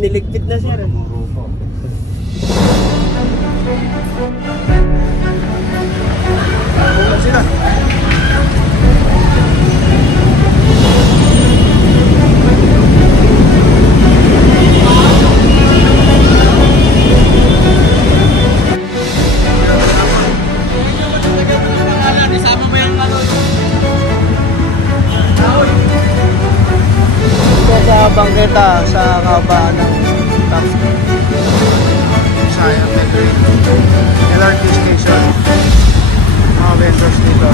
Niligpit na siya. Bulan sila. Isama mo yung ano. Sa bangketa sa kabaan ng Bisaya Metro LRT station. Mga vendors dito.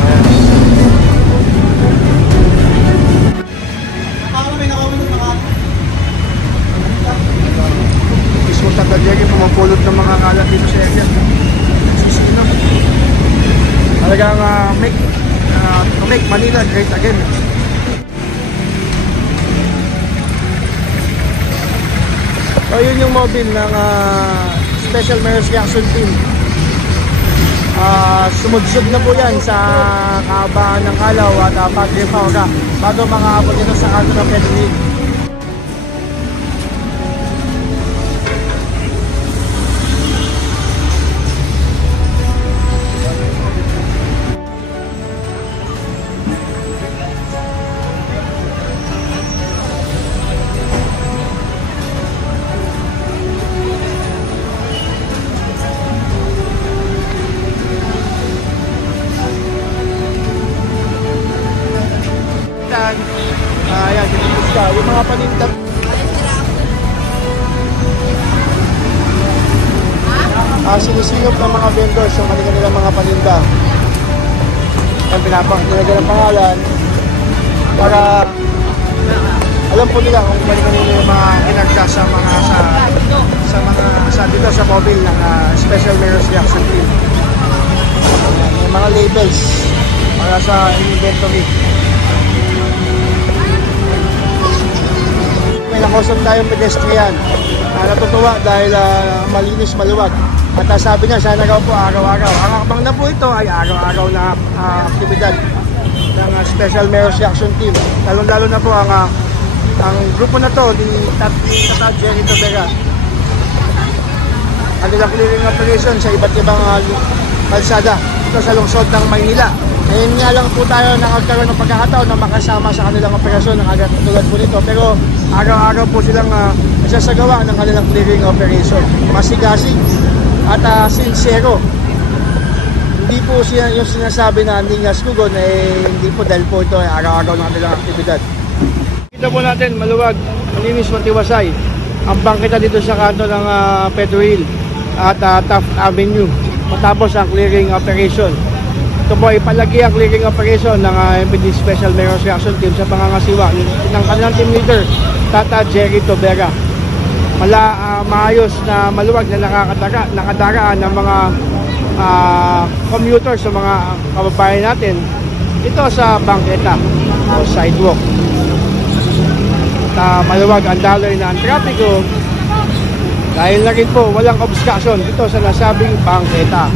Mismo Tagalog yung pumapulot ng mga kalat dito sa area. Susino. Talagang make Manila great again. So yun yung mobile ng Special Mayor's Reaction Team. Sumudsud na po yan sa kahabaan ng Kalaw at Padre Paola bago makaabot ito sa kanto ng Pedro. Ayan, yung mga paninda. Sinisilop ng mga vendors yung kanilang mga paninda. Yan, pinapakita ng pangalan para alam po nila kung kanino yung mga kinagda sa dito sa mobile ng Special Mayor's Reaction Team. May mga labels para sa inventory. May nakausap tayong pedestrian. Natutuwa dahil malinis, maluwag. At sabi niya, sana raw po araw-araw. Ang akbang na po ito ay araw-araw na aktibidad ng Special Mayor's Reaction Team. Lalo-lalo na po ang grupo na to ni Tata Jerry Tobera. Ang nilang clearing operation sa iba't ibang kalsada ito sa lungsod ng Maynila. Ngayon nga lang po tayo nakagkaroon ng pagkakataon na makasama sa kanilang operasyon ng agad tulad po nito. Pero araw-araw po silang nasasagawa ng kanilang clearing operation. Masigasig at sincero. Hindi po siya yung sinasabi na ningas kugon hindi po dahil po ito ay araw-araw ng kanilang aktibidad. Kita po natin maluwag, malinis, matiwasay ang bangketa dito sa kanto ng Pedro Hill at Taft Avenue matapos ang clearing operation. Ito po ay palagi ang clearing operation ng MPD Special Mayor's Reaction Team sa pangangasiwa ng kanilang team leader, Tata Jerry Tobera. Maayos na maluwag na nakadaraan ng mga commuters sa mga kababayan natin ito sa bangketa o sidewalk. Maluwag ang daloy na ang trapiko dahil na rin po walang obstruction dito sa nasabing bangketa.